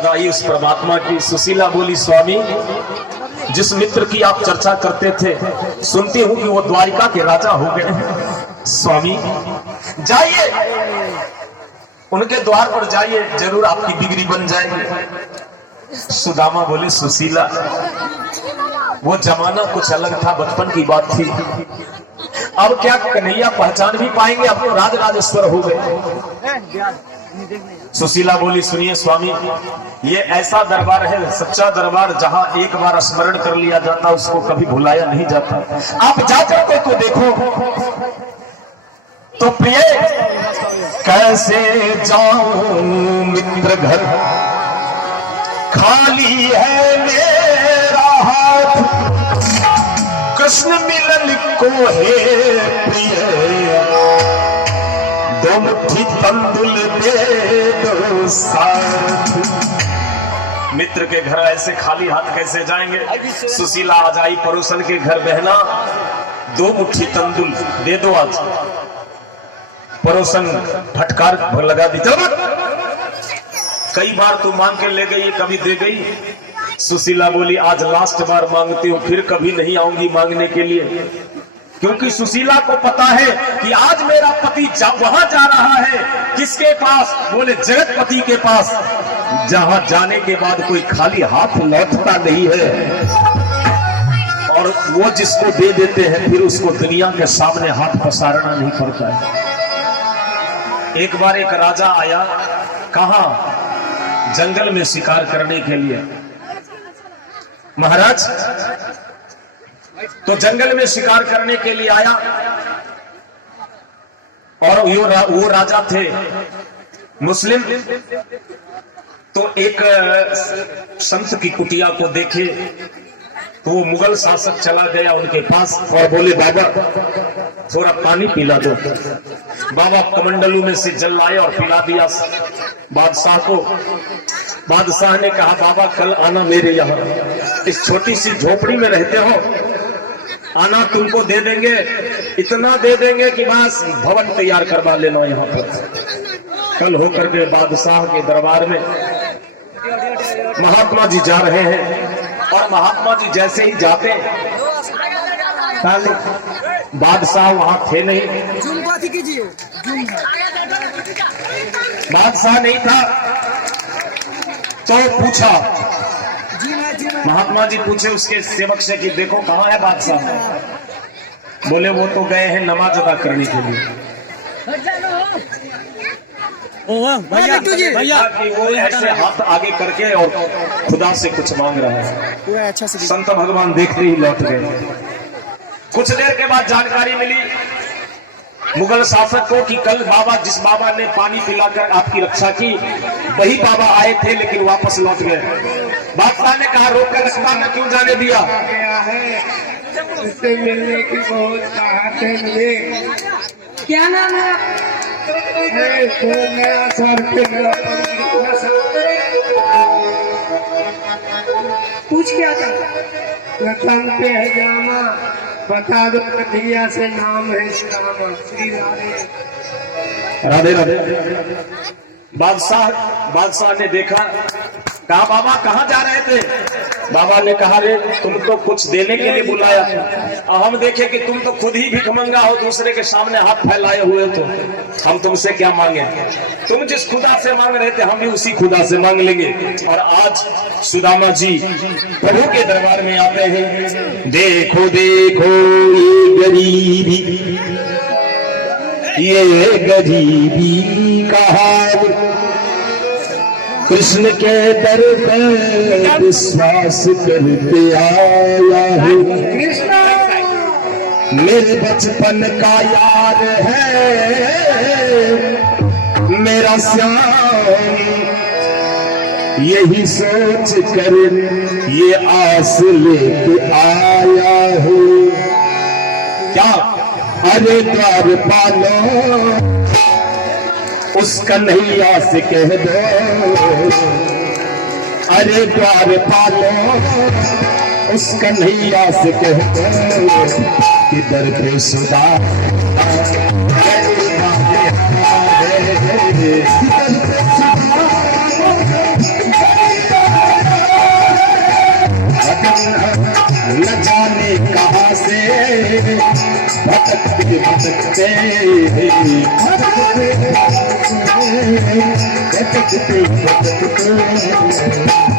याद आई उस परमात्मा की। सुशीला बोली, स्वामी जिस मित्र की आप चर्चा करते थे, सुनती हूं कि वो द्वारिका के राजा हो गए हैं। स्वामी जाइए, उनके द्वार पर जाइए, जरूर आपकी बिगड़ी बन जाएगी। सुदामा बोले, सुशीला वो जमाना कुछ अलग था, बचपन की बात थी। अब क्या कन्हैया पहचान भी पाएंगे? अब तो राज राजेश्वर हो गए। सुशीला बोली, सुनिए स्वामी, ये ऐसा दरबार है, सच्चा दरबार, जहां एक बार स्मरण कर लिया जाता उसको कभी भुलाया नहीं जाता। आप जाकर को देखो। तो प्रिय कैसे जाऊं मित्र घर, खाली है मेरा हाथ, कृष्ण मिलन को है प्रिय, दो मुट्ठी तंदुल दे दो साथ। मित्र के घर ऐसे खाली हाथ कैसे जाएंगे? सुशीला आज आई पड़ोसन के घर, बहना 2 मुट्ठी तंदुल दे दो आज। पड़ोसन फटकार लगा दी, चल कई बार तू मांग के ले गई, कभी दे गई? सुशीला बोली, आज लास्ट बार मांगती हूँ, फिर कभी नहीं आऊंगी मांगने के लिए। क्योंकि सुशीला को पता है कि आज मेरा पति वहां जा रहा है। किसके पास? बोले जगतपति के पास, जहां जाने के बाद कोई खाली हाथ लौटता नहीं है। और वो जिसको दे देते हैं फिर उसको दुनिया के सामने हाथ पसारना नहीं पड़ता है। एक बार एक राजा आया, कहा? जंगल में शिकार करने के लिए। महाराज तो जंगल में शिकार करने के लिए आया, और वो राजा थे मुस्लिम। तो एक संत की कुटिया को देखे, तो वो मुगल शासक चला गया उनके पास और बोले, बाबा थोड़ा पानी पिला दो। बाबा कमंडलू में से जल लाए और पिला दिया बादशाह को। बादशाह ने कहा, बाबा कल आना मेरे यहाँ, इस छोटी सी झोपड़ी में रहते हो, आना तुमको दे देंगे, इतना दे देंगे कि बस भवन तैयार करवा लेना यहाँ पर। कल होकर के बादशाह के दरबार में महात्मा जी जा रहे हैं, और महात्मा जी जैसे ही जाते, बादशाह वहां थे नहीं, बादशाह नहीं था। तो पूछा, महात्मा जी पूछे उसके सेवक से कि देखो कहाँ है बादशाह? बोले वो तो गए हैं नमाज अदा करने के लिए। भैया वो ऐसे हाथ आगे करके और खुदा से कुछ मांग रहा है। संत भगवान देखते ही लौट गए। कुछ देर के बाद जानकारी मिली मुगल शासक को कि कल बाबा, जिस बाबा ने पानी पिलाकर आपकी रक्षा की, वही बाबा आए थे लेकिन वापस लौट गए। बादशाह ने कहा, रोक कर रखता न, क्यों जाने दिया? गया है, उससे मिलने की बहुत चाहत है मुझे। क्या नाम है? नया सर पे पूछ क्या था? रतन पे है जामा, बता दो कन्हैया से नाम है श्यामा। श्री राधे राधे। बादशाह ने देखा, कहा बाबा कहाँ जा रहे थे? बाबा ने कहा, रे तुम तो कुछ देने के लिए बुलाया, और हम देखे कि तुम तो खुद ही भिखमंगा हो, दूसरे के सामने हाथ फैलाए हुए, तो हम तुमसे क्या मांगे? तुम जिस खुदा से मांग रहे थे हम भी उसी खुदा से मांग लेंगे। और आज सुदामा जी प्रभु के दरबार में आते हैं। देखो देखो ये गरीबी, ये गरीबी का हाल, कृष्ण के दर पे विश्वास करके आया हूँ। मेरे बचपन का यार है मेरा श्याम, यही सोच कर ये आस लेके आया हूँ। क्या? अरे द्वार पालो उस कन्हैया से कह दो, अरे द्वार पालो उस कन्हैया से कह दो, कि दर पे सुधा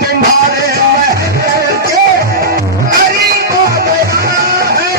तुम्हारे महल के करीब आ गया है,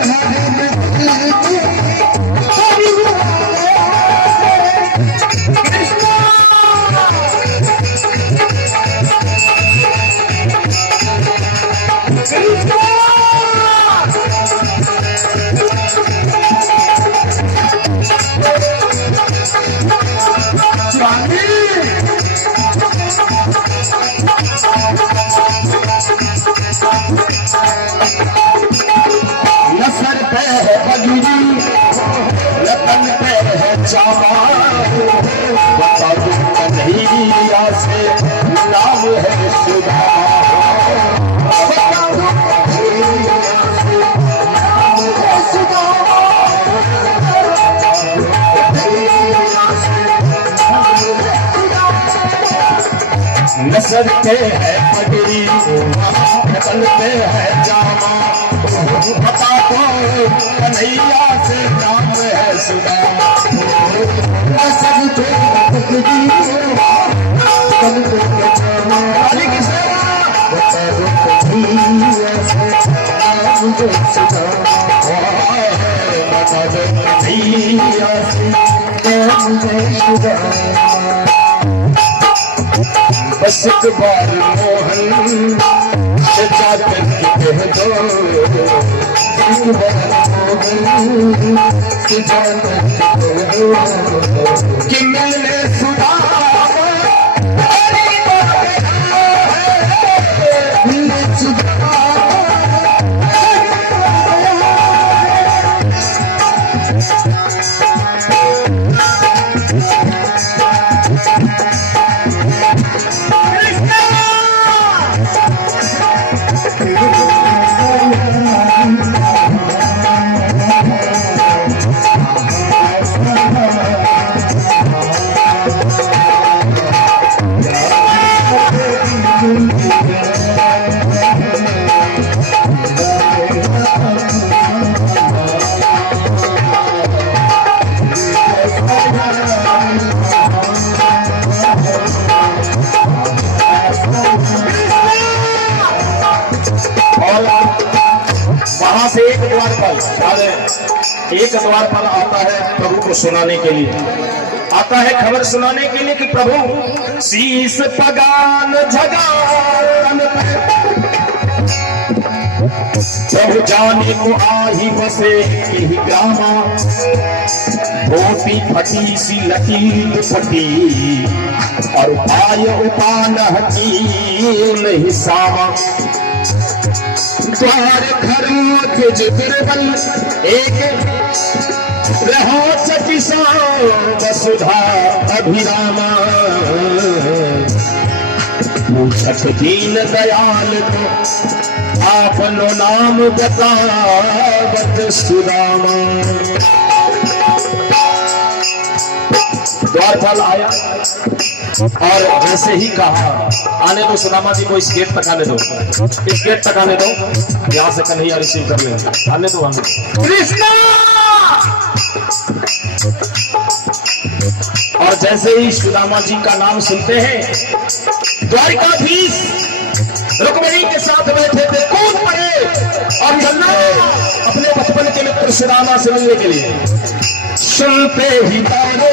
तुम्हारे महल के करीब आ गया है। कृष्णा नसर पे है बगीरी, लतन पे है चावा, बता दो कन्हैया से नाम है सुदामा, बता दो कन्हैया से नाम है सुदामा, कन्हैया से नाम है सुदामा। नसर पे है बगीरी, लतन पे है चावा, बता दो कन्हैया से नाम है सुदामा। नसर पे हरे कृष्ण, बता दो कन्हैया से नाम है सुदामा, बता दो कन्हैया से नाम है सुदामा। बस एक बार मोहन से जाकर के कह दो, एक बार मोहन से जाकर के कह दो कि मिलने सुदामा हरी बात है, मिलने सुदामा हरी बात वहां से एक द्वार पर आता है प्रभु को सुनाने के लिए, आता है खबर सुनाने के लिए कि प्रभु शीश पगान झगान प्रभु जाने को आही बसे यही ग्रामा, धोती फटी सी लकीर फटी और पाय उपान हकीम हिसामा। द्वार घर के दुर्बल एक रहो किसान वसुधा अभिरामा, मूछत दीन दयाल को आपनो नाम बतावत सुदामा। द्वारपाल आया और जैसे ही कहा आने दो सुदामा जी को, इस गेट तक आने दो, इस गेट तक आने दो, यहाँ से कन्हैया रिसीव कर लेंगे, आने दो हमें। कृष्णा और जैसे ही सुदामा जी का नाम सुनते हैं, द्वारिकाधीश रुक्मिणी के साथ बैठे थे, कूद पड़े और चलना अपने बचपन के मित्र सुदामा से मिलने के लिए। सुनते ही तारे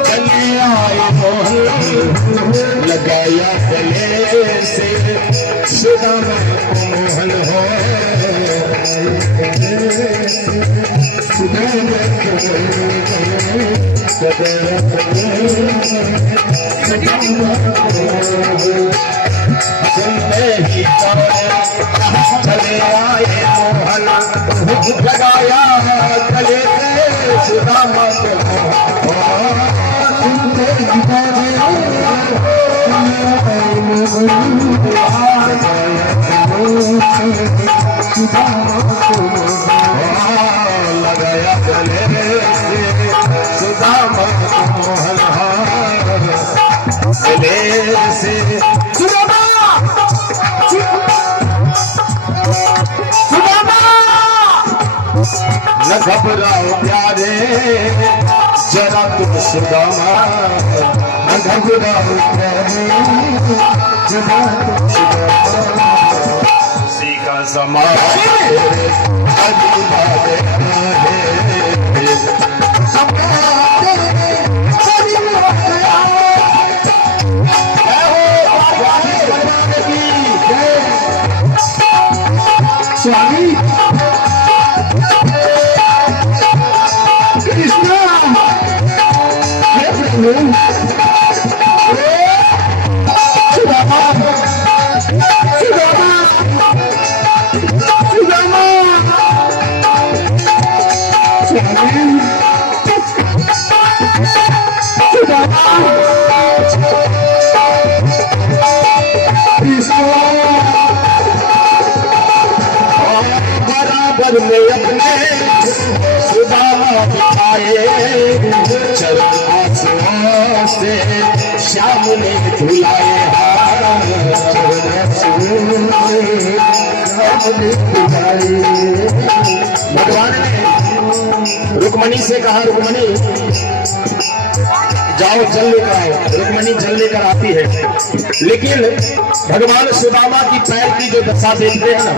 चले आए मोहन, लगाया गले से सुदामा को मोहन हो, सुदामा को सुनते ही चले आए मोहन, लगाया गले से सुदामा को, सुनते ही लगाया गले से सुदामा को मोहन, गले से सुदामा सुदामा न घबराओ प्यारे जरा तुम सुदामा, न घबराओ प्यारे जरा तुम सुदामा। उसी का समाज अभी बात है स्वामी कृष्णा, हे प्रभु, सुदामा, सुदामा, सुदामा, स्वामी, सुदामा, कृष्णा बराबर में अपने सुदामा बिठाए, चरण आंसुओं से श्याम ने धुलाए। भगवान ने रुक्मणी से कहा, रुक्मणी जाओ जल लेकर आओ। रुक्मणी जल लेकर आती है, लेकिन भगवान सुदामा की पैर की जो दशा देखते हैं ना,